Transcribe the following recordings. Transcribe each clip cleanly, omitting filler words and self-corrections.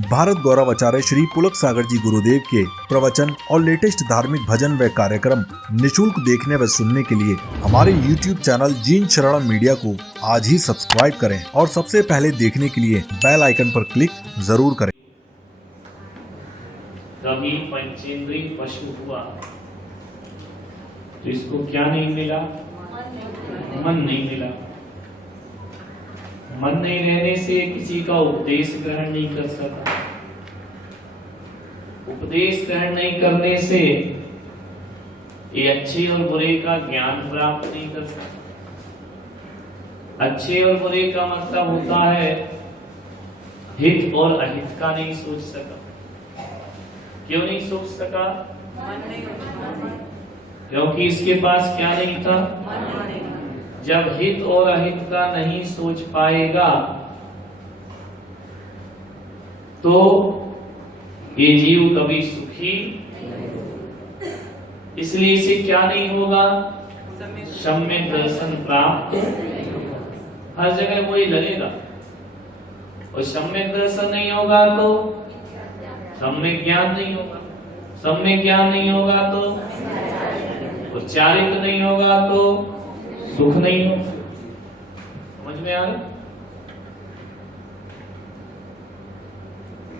भारत गौरव आचार्य श्री पुलक सागर जी गुरुदेव के प्रवचन और लेटेस्ट धार्मिक भजन व कार्यक्रम निशुल्क देखने व सुनने के लिए हमारे YouTube चैनल जीन शरण मीडिया को आज ही सब्सक्राइब करें और सबसे पहले देखने के लिए बेल आइकन पर क्लिक जरूर करें। कभी पंचेंद्रिय पशु हुआ तो इसको क्या नहीं मिला? मन नहीं मिला। मन नहीं रहने से किसी का उपदेश ग्रहण नहीं कर सका। उपदेश ग्रहण नहीं करने से ये अच्छे और बुरे का ज्ञान प्राप्त नहीं कर सका। अच्छे और बुरे का मतलब होता है हित और अहित का नहीं सोच सका। क्यों नहीं सोच सका? क्योंकि इसके पास क्या नहीं था? जब हित और अहित का नहीं सोच पाएगा तो ये जीव कभी सुखी, इसलिए इसे क्या नहीं होगा? सम्यक दर्शन प्राप्त। हर जगह वही लगेगा और सम्यक दर्शन नहीं होगा तो सम्यक ज्ञान नहीं होगा। सम्यक ज्ञान नहीं होगा तो उच्चारित नहीं होगा तो सुख नहीं हो। समझ में आ रहा?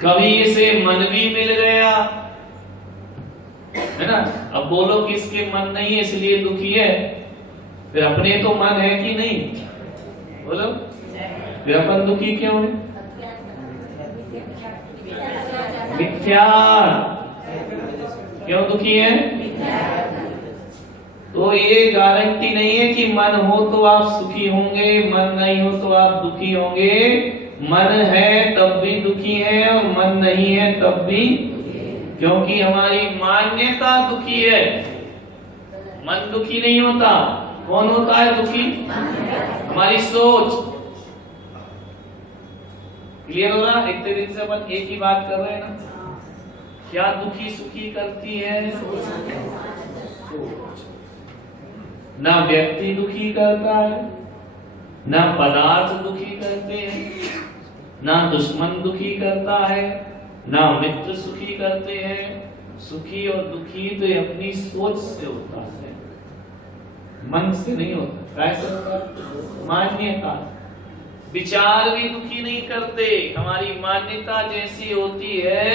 कभी इसे मन भी मिल गया है ना। अब बोलो कि इसके मन नहीं है इसलिए दुखी है, फिर अपने तो मन है कि नहीं? बोलो फिर अपन दुखी क्यों है? मिथ्या। क्यों दुखी है? तो ये गारंटी नहीं है कि मन हो तो आप सुखी होंगे, मन नहीं हो तो आप दुखी होंगे। मन है तब भी दुखी है और मन नहीं है तब भी, क्योंकि हमारी मान्यता दुखी है। मन दुखी नहीं होता। कौन होता है दुखी? हमारी सोच। क्लियर हो रहा? इतने दिन से अपन एक ही बात कर रहे हैं ना। क्या दुखी सुखी करती है? सोच। ना व्यक्ति दुखी करता है, ना पदार्थ दुखी करते हैं, ना दुश्मन दुखी करता है, ना मित्र सुखी करते हैं। सुखी और दुखी तो ये अपनी सोच से होता है, मन से नहीं होता। कैसे होता? मान्यता। विचार भी दुखी नहीं करते। हमारी मान्यता जैसी होती है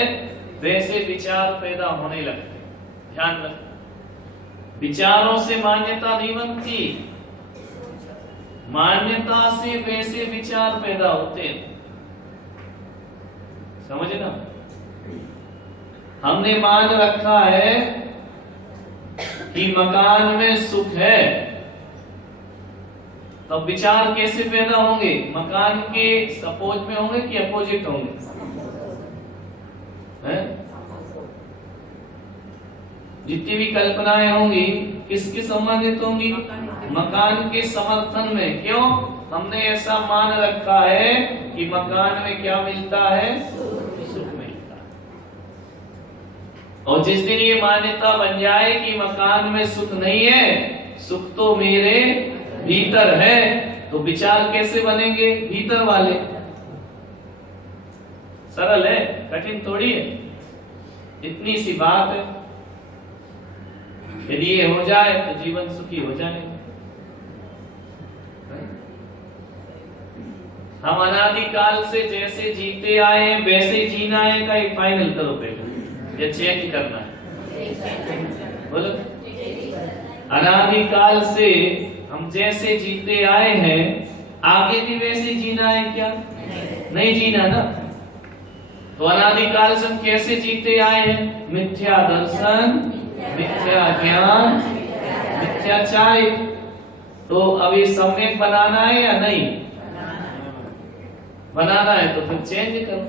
वैसे विचार पैदा होने लगते। ध्यान रखना, विचारों से मान्यता नहीं बनती, मान्यता से वैसे विचार पैदा होते हैं। समझे ना? हमने मान रखा है कि मकान में सुख है, तो विचार कैसे पैदा होंगे? मकान के सपोज में होंगे कि अपोजिट होंगे? जितनी भी कल्पनाएं होंगी किसके संबंधित होंगी? मकान के समर्थन में। क्यों? हमने ऐसा मान रखा है कि मकान में क्या मिलता है? सुख मिलता है। और जिस दिन ये मान्यता बन जाए कि मकान में सुख नहीं है, सुख तो मेरे भीतर है, तो विचार कैसे बनेंगे? भीतर वाले। सरल है, कठिन थोड़ी है। इतनी सी बात है। यदि ये हो जाए तो जीवन सुखी हो जाएगा। हम अनादिकाल से जैसे जीते आए हैं वैसे जीना है का ये फाइनल करो पहले, या चेंज करना है? बोलो। अनादिकाल से हम जैसे जीते आए हैं आगे भी वैसे जीना है क्या? नहीं जीना ना। तो अनादिकाल से हम कैसे जीते आए हैं? मिथ्या दर्शन, मिथ्या ज्ञान, मिथ्याचार। तो अब ये सम्यक बनाना है या नहीं? बनाना है तो फिर चेंज करो।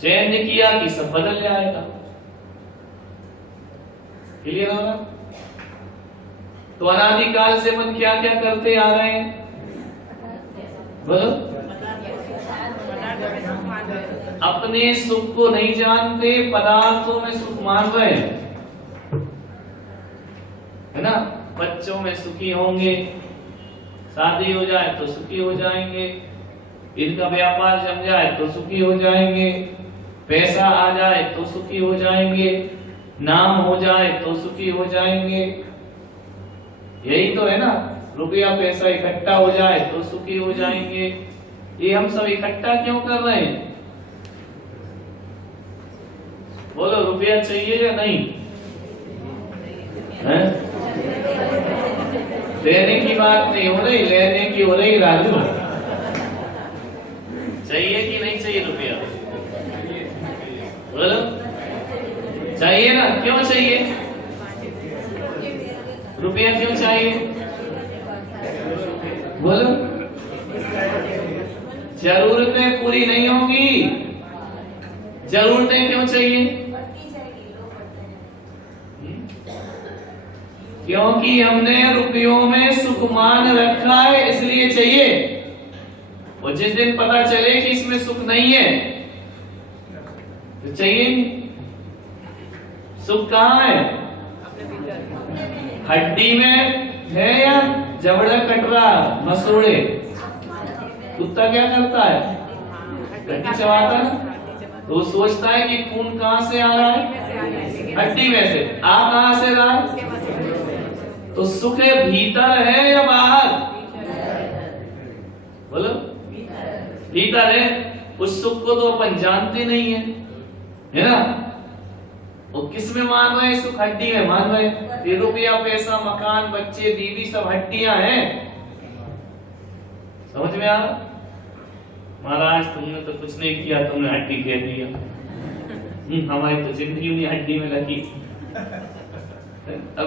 चेंज किया कि सब बदल जाएगा। क्लियर होगा? तो अनादिकाल से मन क्या क्या करते आ रहे हैं? बोलो। अपने सुख को नहीं जानते, पदार्थों में सुख मान रहे हैं, है ना। बच्चों में सुखी होंगे, शादी हो जाए तो सुखी हो जाएंगे, इनका व्यापार जम जाए तो सुखी हो जाएंगे, पैसा आ जाए तो सुखी हो जाएंगे, नाम हो जाए तो सुखी हो जाएंगे। यही तो है ना, रुपया पैसा इकट्ठा हो जाए तो सुखी हो जाएंगे। ये हम सब इकट्ठा क्यों कर रहे हैं? बोलो, रुपया चाहिए या नहीं? है? देने की बात नहीं हो रही, लेने की हो रही। राजू, चाहिए कि नहीं चाहिए रुपया? बोलो, चाहिए ना? क्यों चाहिए रुपया? क्यों चाहिए? बोलो, जरूरतें पूरी नहीं होगी। जरूरतें क्यों चाहिए? क्योंकि हमने रुपयों में सुख मान रखा है, इसलिए चाहिए। और जिस दिन पता चले कि इसमें सुख नहीं है तो चाहिए नहीं। सुख कहाँ है? हड्डी में है या जबड़ा कटरा मसूड़े? कुत्ता क्या करता है? हड्डी चबाता है। तो सोचता है कि खून कहाँ से आ रहा है? हड्डी में से। आ कहाँ से रहा है? तो सुख भीतर है या बाहर? बोलो, भीतर है। उस सुख को तो अपन जानते नहीं है ना? वो किस में मान रहे? सुख हड्डी में मान रहे। ये रुपया पैसा मकान बच्चे बीवी सब हड्डियां हैं। समझ में आ रहा? महाराज तुमने तो कुछ नहीं किया, तुमने हड्डी कह दिया। हमारी तो जिंदगी में हड्डी में लगी। अब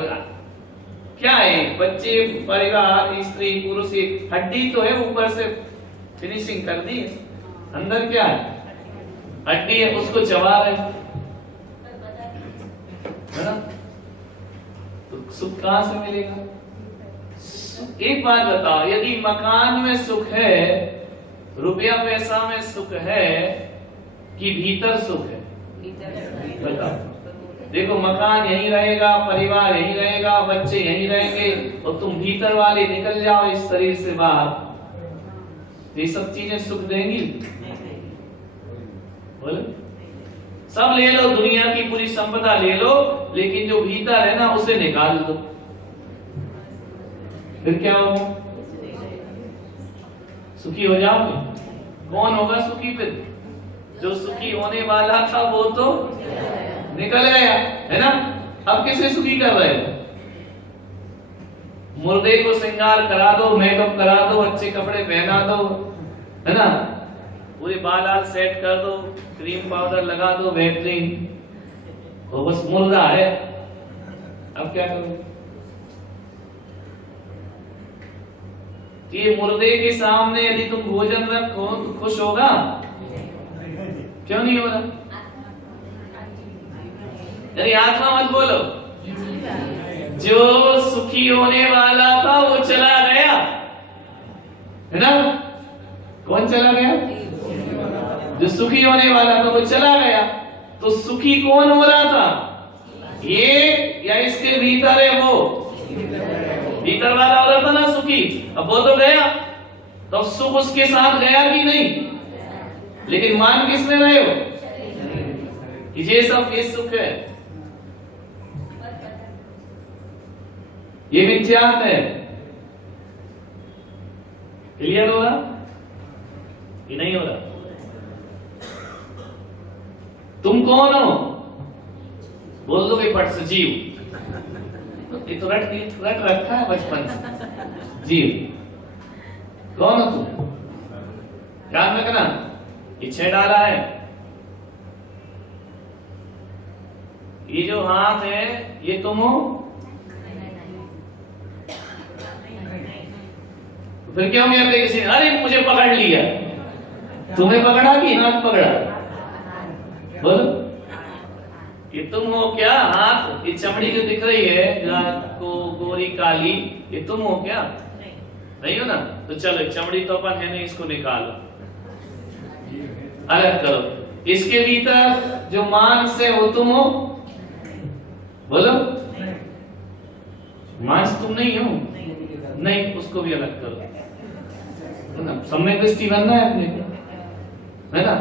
क्या है? बच्चे, परिवार, स्त्री पुरुष, हड्डी तो है, ऊपर से फिनिशिंग कर दी, अंदर क्या है? हड्डी है, उसको चबा रहे है ना? तो सुख कहां से मिलेगा? एक बात बताओ, यदि मकान में सुख है, रुपया पैसा में सुख है कि भीतर सुख है? बताओ। देखो, मकान यहीं रहेगा, परिवार यहीं रहेगा, बच्चे यहीं रहेंगे, और तुम भीतर वाले निकल जाओ इस शरीर से बाहर, ये सब चीजें सुख देंगी? बोले, सब ले लो, दुनिया की पूरी संपदा ले लो, लेकिन जो भीतर है ना उसे निकाल दो, फिर क्या होगा? सुखी हो जाओगे? कौन होगा सुखी फिर? जो सुखी होने वाला था वो तो निकल गया, है ना? अब किसे सुखी कर रहे हो? मुर्दे को श्रृंगार करा दो, मेकअप करा दो, अच्छे कपड़े पहना दो, है ना? पूरे बाल आल सेट कर दो, क्रीम पाउडर लगा दो बेहतरीन, वो बस मुर्दा है। अब क्या करो? ये मुर्दे के सामने यदि तुम भोजन रखो तो खुश होगा? क्यों नहीं होगा? यदि आत्मा मत बोलो। जो सुखी होने वाला था वो चला गया, है ना? कौन चला गया? जो सुखी होने वाला था वो चला गया। तो सुखी कौन हो रहा था? ये या इसके भीतर है वो? भीतर वाला हो रहा था ना सुखी। अब वो तो गया, तो सुख उसके साथ गया कि नहीं? लेकिन मान किस में रहे हो कि ये सब ये सुख है, ये मिथ्यात्व है। क्लियर हो रहा कि नहीं हो रहा? तुम कौन हो? बोल दो भाई, पट सजीव। ये तो रट रखा है बचपन से। जीव कौन हो तुम? ध्यान रखना, ये छह डाला है। ये जो हाथ है ये तुम हो? फिर क्यों कहते किसी ने, अरे मुझे पकड़ लिया? तुम्हें पकड़ा कि हाथ पकड़ा? बोलो, ये तुम हो क्या? हाथ, ये चमड़ी जो दिख रही है को गोरी काली, ये तुम हो क्या? नहीं हो ना? तो चलो, चमड़ी तो अपन है नहीं, इसको निकालो, अलग करो। इसके भीतर जो मांस है वो तुम हो? बोलो, मांस तुम नहीं हो? नहीं, उसको भी अलग करो। सम्यक दृष्टि बनना है अपने को, है ना।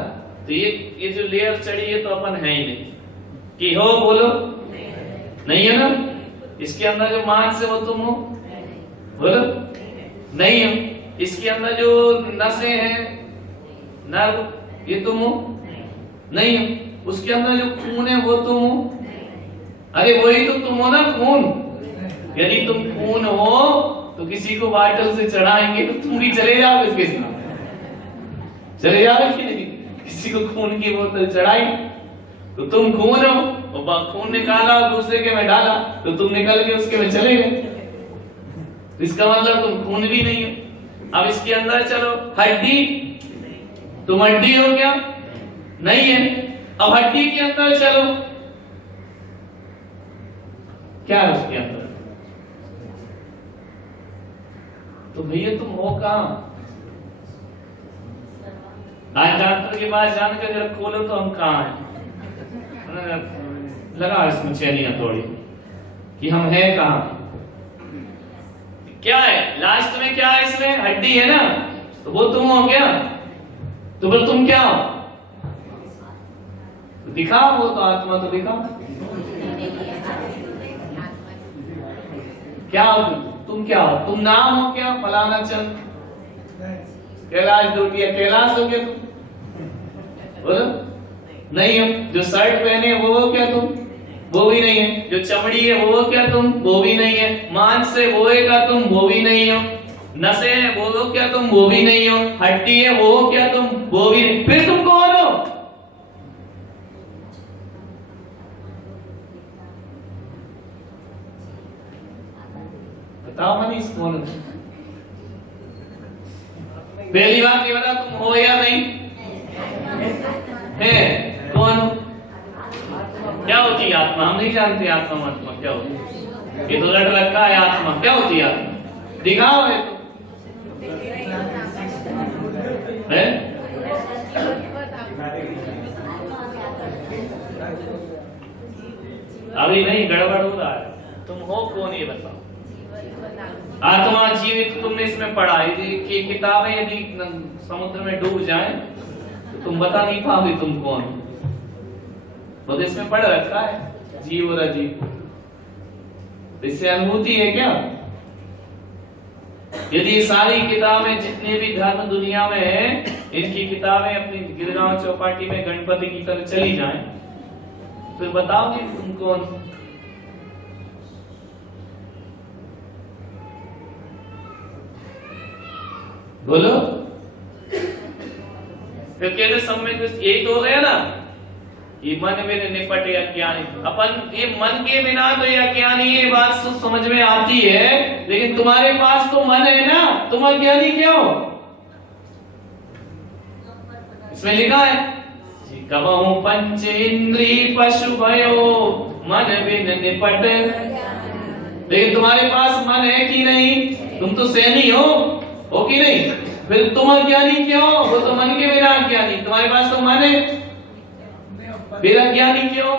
तो ये जो लेयर चढ़ी है तो अपन है ही नहीं कि हो, बोलो नहीं है ना। इसके अंदर जो मांस है वो तुम हो, बोलो नहीं हो। इसके अंदर जो नसें हैं, नर्व, ये तुम हो, नहीं हो। उसके अंदर जो खून है वो तुम हो, अरे वही तो तुम हो ना, खून। यदि तुम खून हो तो किसी को बाटल से चढ़ाएंगे तो तुम भी चले जाओ इसके साथ, चले जाओ कि नहीं। किसी को खून की बोतल चढ़ाई तो तुम खून हो, और खून निकाला दूसरे के में डाला तो तुम निकल के उसके में चले गए, इसका मतलब तुम खून भी नहीं हो। अब इसके अंदर चलो, हड्डी, तुम हड्डी हो क्या? नहीं है। अब हड्डी के अंदर चलो, क्या है उसके अंदर? तो भैया तुम हो कहां? आज डॉक्टर के पास जानकर जरा खोलो तो हम कहां हैं। लगा इसमें चैनियां थोड़ी कि हम हैं कहां। क्या है लास्ट में? क्या है इसमें? हड्डी है ना, तो वो तुम हो क्या? तो फिर तुम क्या हो? तो दिखाओ, वो तो आत्मा तो दिखाओ। क्या हो तुम? क्या हो तुम? नाम हो क्या? फलाना चंद, कैलाश डोटिया, कैलाश हो क्या तुम? बोलो नहीं हो। जो शर्ट पहने वो हो क्या तुम? वो भी नहीं है। जो चमड़ी है वो हो क्या तुम? वो भी नहीं है। मांस से वो है क्या तुम? वो भी नहीं हो। नसें है वो हो क्या तुम? वो भी नहीं हो। हड्डी है वो हो क्या तुम? वो भी नहीं। फिर तुम कौन हो? बताओ मनीष, कौन हो? पहली बात ये बता, तुम हो या नहीं है? कौन हो? क्या होती है आत्मा? हम नहीं जानते आत्मा आत्मा क्या होती है। ये तो लड़ रखा है आत्मा। क्या होती है आत्मा? दिखाओ है तो है? अभी नहीं, गड़बड़ हो रहा है। तुम हो कौन ये बताओ। आत्मा जीवित तुमने इसमें पढ़ा है कि किताबें यदि समुद्र में डूब जाएं तो तुम बता नहीं पाओगे तुम कौन। तो इसमें पढ़ रखा है जीव और अजीव। इससे अनुभूति है क्या? यदि सारी किताबें जितने भी धर्म दुनिया में है, इनकी किताबें अपनी गिरगांव चौपाटी में गणपति की तरह चली जाएं, फिर बताओगे तुम कौन। बोलो। फिर कहते सम्यक यही तो हो गया ना, ये मन में निपटे अज्ञानी। अपन ये मन के बिना तो ये अज्ञानी, ये बात तो समझ में आती है, लेकिन तुम्हारे पास तो मन है ना, तुम अज्ञानी क्यों? इसमें लिखा है कबहु पंच इंद्री पशु भयो मन बिन निपट। लेकिन तुम्हारे पास मन है कि नहीं? तुम तो सैनी हो कि नहीं? फिर तुम अज्ञानी क्यों? वो तो मन के बिना अज्ञानी, तुम्हारे पास तो मन है, फिर अज्ञानी क्यों?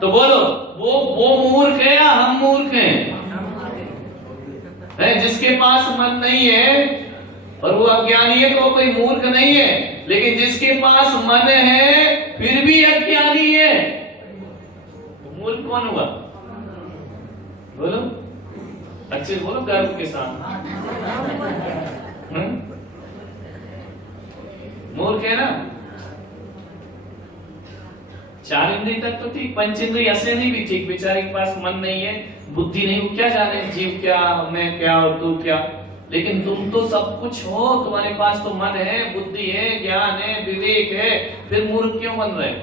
तो बोलो, वो मूर्ख है या हम मूर्ख हैं? जिसके पास मन नहीं है और वो अज्ञानी है तो कोई मूर्ख नहीं है, लेकिन जिसके पास मन है फिर भी अज्ञानी है, तो मूर्ख कौन हुआ? बोलो अच्छे बोलो, गर्व के साथ। मूर्ख है ना। चार इंद्रिय तक तो ठीक, पंच इंद्रिय ऐसे नहीं भी ठीक। बेचारे के पास मन नहीं है, बुद्धि नहीं, वो क्या जाने जीव क्या, मैं क्या और तू क्या। लेकिन तुम तो सब कुछ हो, तुम्हारे पास तो मन है, बुद्धि है, ज्ञान है, विवेक है, फिर मूर्ख क्यों बन रहे हो?